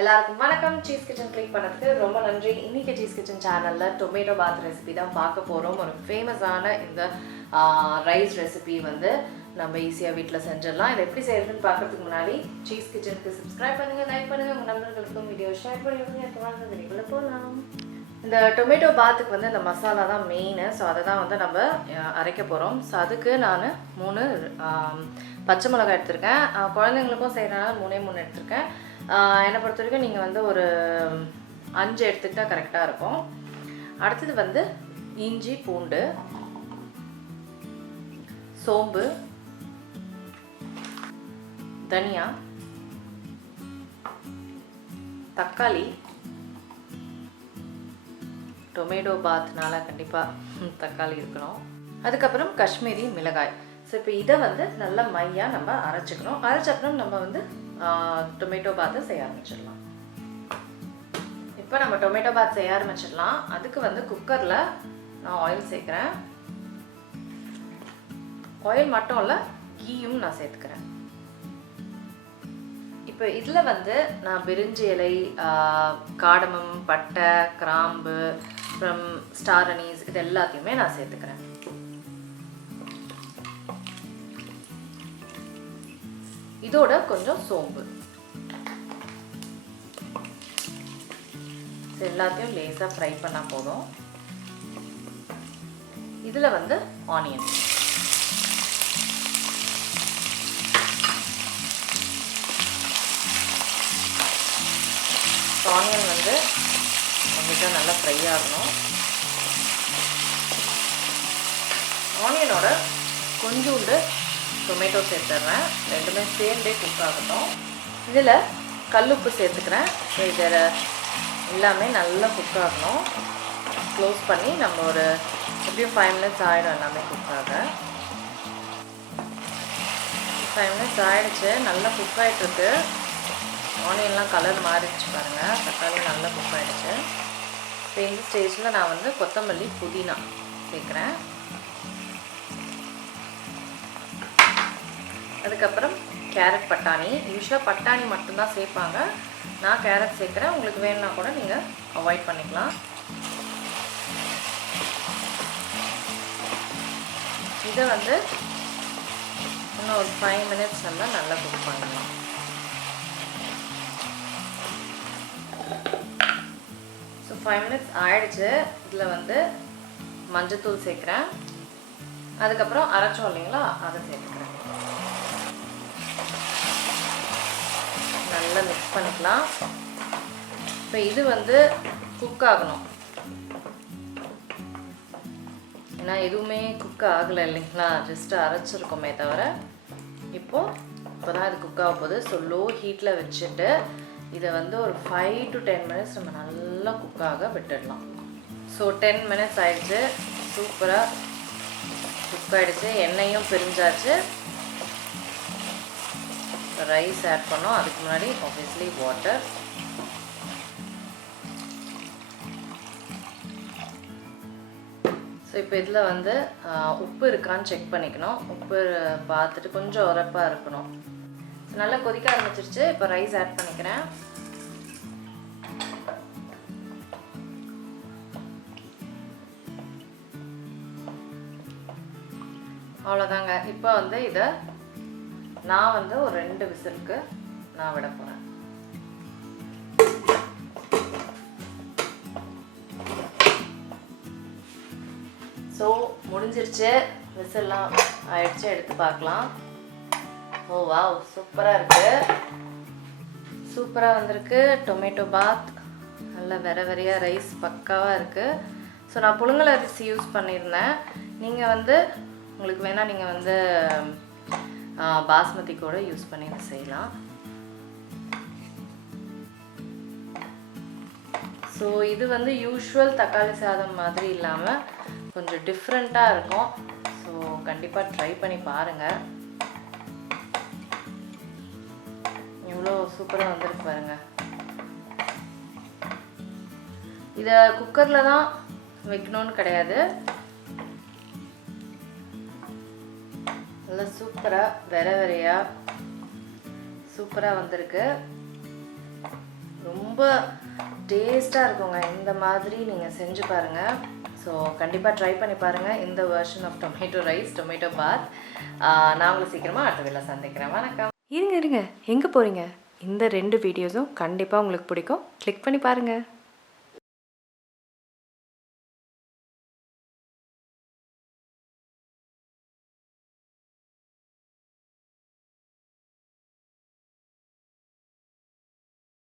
எல்லாருக்கும் வணக்கம். Cheese kitchen click பண்ணதுக்கு ரொம்ப நன்றி. இன்னைக்கு சீஸ் கிச்சன் சேனல்ல டொமேட்டோ பாத் ரெசிபி தான் பார்க்க போறோம். ஒரு ஃபேமஸான இந்த ரைஸ் ரெசிபி வந்து நம்ம ஈஸியாக வீட்டில் செஞ்சிடலாம். இதை எப்படி செய்யறதுன்னு பார்க்கறதுக்கு முன்னாடி சீஸ் கிச்சனுக்கு சப்ஸ்கிரைப் பண்ணுங்க, லைக் பண்ணுங்க, உங்கள் நண்பர்களுக்கும் வீடியோ ஷேர் பண்ணி விடுங்க. வீடியோக்குள்ள போகலாம். இந்த டொமேட்டோ பாத்துக்கு வந்து இந்த மசாலா தான் மெயின். ஸோ அதை தான் வந்து நம்ம அரைக்க போகிறோம். ஸோ அதுக்கு நான் 3 பச்சை மிளகாய் எடுத்திருக்கேன். குழந்தைங்களுக்கும் செய்கிறனால 3 எடுத்திருக்கேன். என்னை பொறுத்த வரைக்கும் நீங்கள் வந்து ஒரு 5 எடுத்துக்கிட்டால் கரெக்டாக இருக்கும். அடுத்தது வந்து இஞ்சி, பூண்டு, சோம்பு, தனியா, தக்காளி. டொமேட்டோ பாத்னால கண்டிப்பாக தக்காளி இருக்கணும். அதுக்கப்புறம் காஷ்மீரி மிளகாய். ஸோ இப்போ இதை வந்து நல்லா மையாக நம்ம அரைச்சிக்கணும். அரைச்சப்புறம் நம்ம வந்து டொமேட்டோ பாத்தை செய்ய ஆரம்பிச்சிடலாம். இப்போ நம்ம டொமேட்டோ பாத் செய்ய ஆரம்பிச்சிடலாம். அதுக்கு வந்து குக்கரில் நான் ஆயில் சேர்க்குறேன். ஆயில் மட்டும் இல்லை, கீயும் நான் சேர்த்துக்கிறேன். இப்போ இதில் வந்து நான் பிரிஞ்சி இலை, காடமம், பட்டை, கிராம்பு, அப்புறம் ஸ்டார் அனீஸ் இது எல்லாத்தையுமே நான் சேர்த்துக்கிறேன். இதோட கொஞ்சம் சோம்பு. எல்லாத்தையும் லேசாக ஃப்ரை பண்ணால் போதும். இதில் வந்து ஆனியன். ஆனியன் வந்து கொஞ்சம் நல்லா ஃப்ரை ஆகணும். ஆனியனோட கொஞ்சோண்டு டொமேட்டோ சேர்த்துட்றேன். ரெண்டுமே சேர்ந்தே குக் ஆகட்டும். இதில் கல்லுப்பு சேர்த்துக்கிறேன். ஸோ இதில் எல்லாமே நல்லா குக் ஆகணும். க்ளோஸ் பண்ணி நம்ம ஒரு எப்படியும் 5 மினிட்ஸ் ஆகிடும் எல்லாமே குக் ஆக. 5 மினிட்ஸ் ஆகிடுச்சு. நல்லா குக் ஆகிட்டுருக்கு. ஆனியன்லாம் கலர் மாறிடுச்சு பாருங்கள். தக்காளியும் நல்லா குக் ஆகிடுச்சு. இப்போ இந்த ஸ்டேஜில் நான் வந்து கொத்தமல்லி, புதினா சேர்க்குறேன். அதுக்கப்புறம் கேரட், பட்டாணி. யூஸ்வலாக பட்டாணி மட்டும்தான் சேர்ப்பாங்க. நான் கேரட் சேர்க்குறேன். உங்களுக்கு வேணும்னா கூட நீங்கள் அவாய்ட் பண்ணிக்கலாம். இதை வந்து இன்னும் ஒரு 5 மினிட்ஸ் நம்ம நல்லா குக் பண்ணலாம். ஸோ 5 மினிட்ஸ் ஆயிடுச்சு. இதில் வந்து மஞ்சத்தூள் சேர்க்குறேன். அதுக்கப்புறம் அரைச்சோம் இல்லைங்களா, அதை சேர்த்துக்கிறேன். நல்லா மிக்ஸ் பண்ணிக்கலாம். இப்போ இது வந்து குக் ஆகணும். ஏன்னா எதுவுமே குக் ஆகலை இல்லைங்களா, ஜஸ்ட்டு அரைச்சிருக்கோமே தவிர. இப்போ தான் இது குக் ஆக போகுது. ஸோ லோ ஹீட்டில் வச்சுட்டு இதை வந்து ஒரு 5 to 10 மினிட்ஸ் நம்ம நல்லா குக் ஆக விட்டுடலாம். ஸோ 10 மினிட்ஸ் ஆயிடுச்சு. சூப்பராக குக் ஆகிடுச்சு. எண்ணெயும் பிரிஞ்சாச்சு. ரைஸ் ஆட் பண்ணோம். அதுக்கு முன்னாடி ஆப்வியஸ்லி வாட்டர். ஸோ இப்போ இதில் வந்து உப்பு இருக்கான்னு செக் பண்ணிக்கணும். உப்பு பார்த்துட்டு கொஞ்சம் உரப்பாக இருக்கணும். நல்லா கொதிக்க ஆரம்பிச்சிருச்சு. இப்போ ரைஸ் ஆட் பண்ணிக்கிறேன். அவ்வளோதாங்க. இப்போ வந்து இதை நான் வந்து ஒரு 2 விசிலுக்கு நான் விட போகிறேன். ஸோ முடிஞ்சிருச்சு. விசில்லாம் ஆயிடுச்சு. எடுத்து பார்க்கலாம். ஓ வாவ், சூப்பராக இருக்குது. சூப்பராக வந்திருக்கு டொமேட்டோ பாத். நல்லா வெரையாக ரைஸ் பக்காவாக இருக்குது. ஸோ நான் புழுங்கல் அரிசி யூஸ் பண்ணியிருந்தேன். நீங்கள் வந்து உங்களுக்கு வேணால் நீங்கள் வந்து பாஸ்மதி கூட யூஸ் பண்ணி செய்யலாம். ஸோ இது வந்து யூஷுவல் தக்காளி சாதம் மாதிரி இல்லாமல் கொஞ்சம் டிஃப்ரெண்ட்டாக இருக்கும். ஸோ கண்டிப்பாக ட்ரை பண்ணி பாருங்கள். இவ்வளோ சூப்பராக வந்திருக்கு பாருங்கள். இதை குக்கரில் தான் வைக்கணும்னு கிடையாது. நல்லா சூப்பராக வெரையாக சூப்பராக வந்திருக்கு. ரொம்ப ரொம்ப டேஸ்ட்டாக இருக்குங்க. இந்த மாதிரி நீங்கள் செஞ்சு பாருங்கள். ஸோ கண்டிப்பாக ட்ரை பண்ணி பாருங்கள் இந்த version of tomato rice, tomato bath. நான் உங்களை சீக்கிரமாக அடுத்த வீடியோல சந்திக்கிறேன். வணக்கம். இருங்க எங்கே போகிறீங்க? இந்த 2 வீடியோஸும் கண்டிப்பாக உங்களுக்கு பிடிக்கும். கிளிக் பண்ணி பாருங்கள்.